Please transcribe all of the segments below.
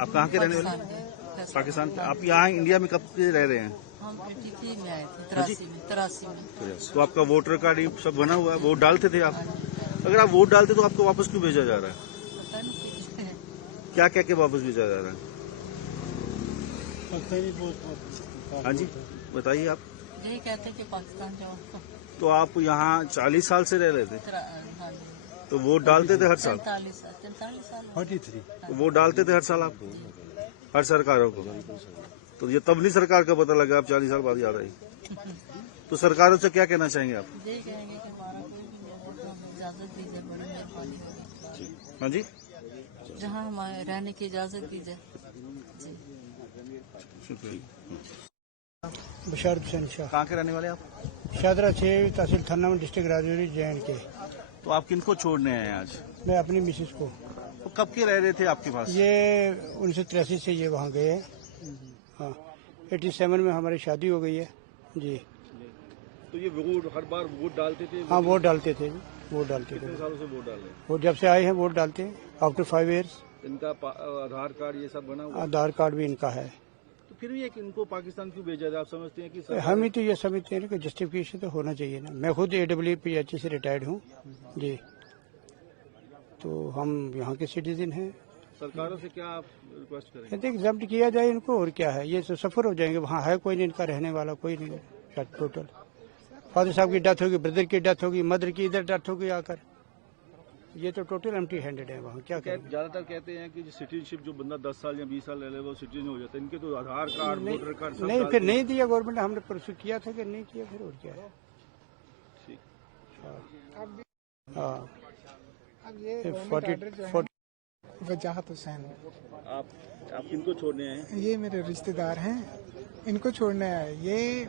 آپ کہاں کے رہنے والے؟ پاکستان کے. آپ یہاں انڈیا میں کب سے رہ رہے ہیں؟ ہم 83 میں آئے تھے، 83 میں. تو آپ کا ووٹر کارڈ یہ سب بنا ہوا ہے، ووٹ ڈالتے تھے آپ؟ اگر آپ ووٹ ڈالتے تو آپ کو واپس کیوں بھیجا جا رہا ہے؟ پتہ نہیں کیا کہہ کے واپس بھیجا جا رہا ہے؟ ہاں جی بتائیے آپ. یہی کہتے کہ پاکستان جاؤ. تو آپ یہاں 40 سال سے رہ رہے تھے ہاں جی، تو ووٹ ڈالتے تھے ہر سال؟ 43 سال. ووٹ ڈالتے تھے ہر سال آپ ہر سرکاروں کو؟ تو یہ تب نہیں سرکار کا پتہ لگا، آپ 40 سال بعد یاد آئی. تو سرکاروں سے کیا کہنا چاہیں گے آپ؟ یہی کہیں گے کہ ہمارا کوئی بھی نہیں ہے تو ہمیں اجازت دیجیے، بڑی مہربانی ہوگی. ہاں جی جہاں ہمارے رہنے کی اجازت دیجیے. جی شکریہ. بشار حسین شاہ، کہاں کے رہنے والے آپ؟ شادرہ 6 تحصیل تھانہ میں، ڈسٹرکٹ راجوری، JNK کے. تو آپ کن کو چھوڑنے آئے ہیں آج؟ میں اپنی مسز کو. تو کب کے رہ رہے تھے آپ کے پاس؟ یہ 1983 سے یہ وہاں گئے ہیں. ہاں 87 میں ہماری شادی ہو گئی ہے. جی. تو یہ ووٹ ہر بار ووٹ ڈالتے تھے؟ ہاں ووٹ ڈالتے تھے، ووٹ ڈالتے تھے. کتنے سالوں سے ووٹ ڈال رہے ہیں؟ وہ جب سے آئے ہیں ووٹ ڈالتے ہیں، آفٹر 5 ایئرس. ان کا آدھار کارڈ یہ سب بنا ہوا؟ آدھار کارڈ بھی ان کا ہے. تو پھر بھی ان کو پاکستان کیوں بھیجا جائے؟ آپ سمجھتے ہیں کہ ہم ہی تو یہ سمجھتے ہیں کہ جسٹیفکیشن تو ہونا چاہیے نا. میں خود AWPH سے ریٹائرڈ ہوں. جی. تو ہم یہاں کے سٹیزن ہیں. سرکاروں سے کیا آپ ریکویسٹ کریں گے؟ ایگزامپٹ کیا جائے ان کو، اور کیا ہے. یہ سفر ہو جائیں گے. وہاں ہے کوئی نہیں ان کا رہنے والا، کوئی نہیں ہے ٹوٹل. فادر صاحب کی ڈیتھ ہوگی، بردر کی ڈیتھ ہوگی، مدر کی ادھر ڈیتھ ہوگی آ کر. یہ تو ٹوٹل ایمٹی ہینڈڈ ہے وہاں. کیا کریں؟ زیادہ تر کہتے ہیں کہ سٹیزن شپ جو بندہ 10 سال یا 20 سال رہ لے وہ سٹیزن ہو جاتا ہے. ان کے تو آدھار کارڈ ووٹر کارڈ سب نہیں پھر نہیں دیا گورنمنٹ. ہم نے پرسو کیا تھا کہ نہیں کیا، پھر اور کیا ہے. ہاں. وجاہت حسین. آپ کن کو چھوڑنے آئے ہیں؟ یہ میرے رشتہ دار ہیں، ان کو چھوڑنے آئے. یہ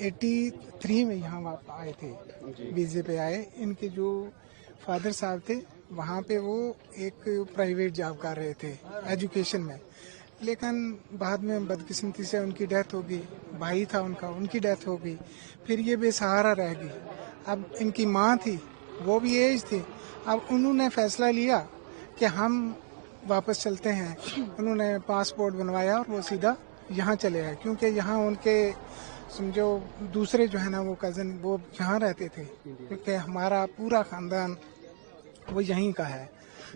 83 میں یہاں آئے تھے، ویزے پہ آئے. ان کے جو فادر صاحب تھے وہاں پہ وہ ایک پرائیویٹ جاب کر رہے تھے ایجوکیشن میں، لیکن بعد میں بدقسمتی سے ان کی ڈیتھ ہو گئی. بھائی تھا ان کا، ان کی ڈیتھ ہو گئی. پھر یہ بے سہارا رہ گئی. اب ان کی ماں تھی، وہ بھی ایج تھی. اب انہوں نے فیصلہ لیا کہ ہم واپس چلتے ہیں. انہوں نے پاسپورٹ بنوایا اور وہ سیدھا یہاں چلے آئے، کیونکہ یہاں ان کے سمجھو دوسرے جو ہے نا وہ کزن وہ یہاں رہتے تھے، کیونکہ ہمارا پورا خاندان وہ یہیں کا ہے،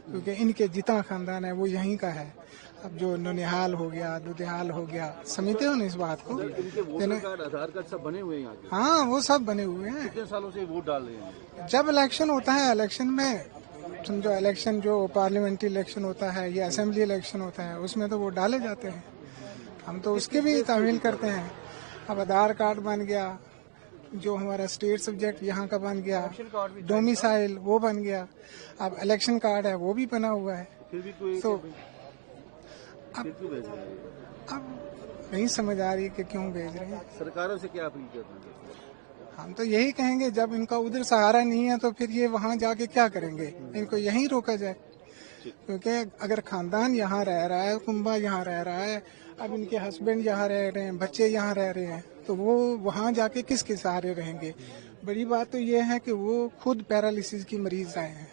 کیونکہ ان کے جتنا خاندان ہے وہ یہیں کا ہے. اب جو ننیحال ہو گیا، دودھیال ہو گیا، سمجھتے ہو نا اس بات کو. آدھار کارڈ سب بنے ہوئے ہیں؟ ہاں وہ سب بنے ہوئے ہیں. کتنے سالوں سے ووٹ ڈال رہے ہیں؟ جب الیکشن ہوتا ہے، الیکشن میں سمجھو الیکشن جو پارلیمنٹری الیکشن ہوتا ہے یا اسمبلی الیکشن ہوتا ہے اس میں تو وہ ڈالے جاتے ہیں. ہم تو اس کے بھی تعمیل کرتے ہیں. اب آدھار کارڈ بن گیا، جو ہمارا اسٹیٹ سبجیکٹ یہاں کا بن گیا، ڈومیسائل وہ بن گیا. اب الیکشن کارڈ ہے وہ بھی بنا ہوا ہے. تو اب نہیں سمجھ آ رہی کہ کیوں بھیج رہے ہیں. سرکاروں سے کیا اپیل کرتے ہیں؟ ہم تو یہی کہیں گے جب ان کا ادھر سہارا نہیں ہے تو پھر یہ وہاں جا کے کیا کریں گے. ان کو یہیں روکا جائے، کیونکہ اگر خاندان یہاں رہ رہا ہے، کنبا یہاں رہ رہا ہے، اب ان کے ہسبینڈ یہاں رہ رہے ہیں، بچے یہاں رہ رہے ہیں، تو وہ وہاں جا کے کس کے سہارے رہیں گے. بڑی بات تو یہ ہے کہ وہ خود پیرالائسس کی مریض آئے ہیں،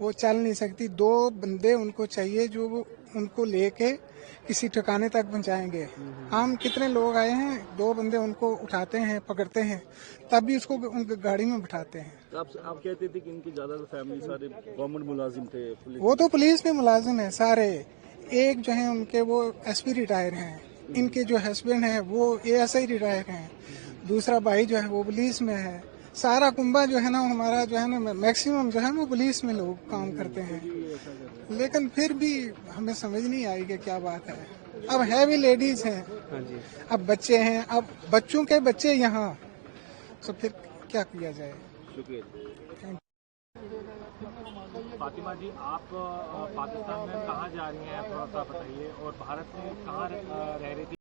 وہ چل نہیں سکتی. 2 بندے ان کو چاہیے جو ان کو لے کے کسی ٹھکانے تک پہنچائیں گے. ہم کتنے لوگ آئے ہیں، 2 بندے ان کو اٹھاتے ہیں، پکڑتے ہیں، تب بھی اس کو ان کی گاڑی میں بٹھاتے ہیں. آپ کہتے تھے کہ ان کی زیادہ فیملی سارے گورنمنٹ ملازم تھے. وہ تو پولیس میں ملازم ہیں سارے. ایک جو ہیں ان کے وہ SP ریٹائر ہیں، ان کے جو ہسبینڈ ہیں وہ ASI ریٹائر ہیں، دوسرا بھائی جو ہے وہ پولیس میں ہے. سارا کنبا جو ہے نا ہمارا جو ہے نا میکسیمم جو ہے وہ پولیس میں لوگ کام کرتے ہیں. لیکن پھر بھی ہمیں سمجھ نہیں آئی کہ کیا بات ہے. اب ہے بھی لیڈیز ہیں، اب بچے ہیں، اب بچوں کے بچے یہاں، تو پھر کیا کیا جائے. شکریہ. فاطمہ جی، آپ پاکستان میں کہاں جا رہی ہیں تھوڑا سا بتائیے، اور بھارت میں کہاں رہ رہی تھی؟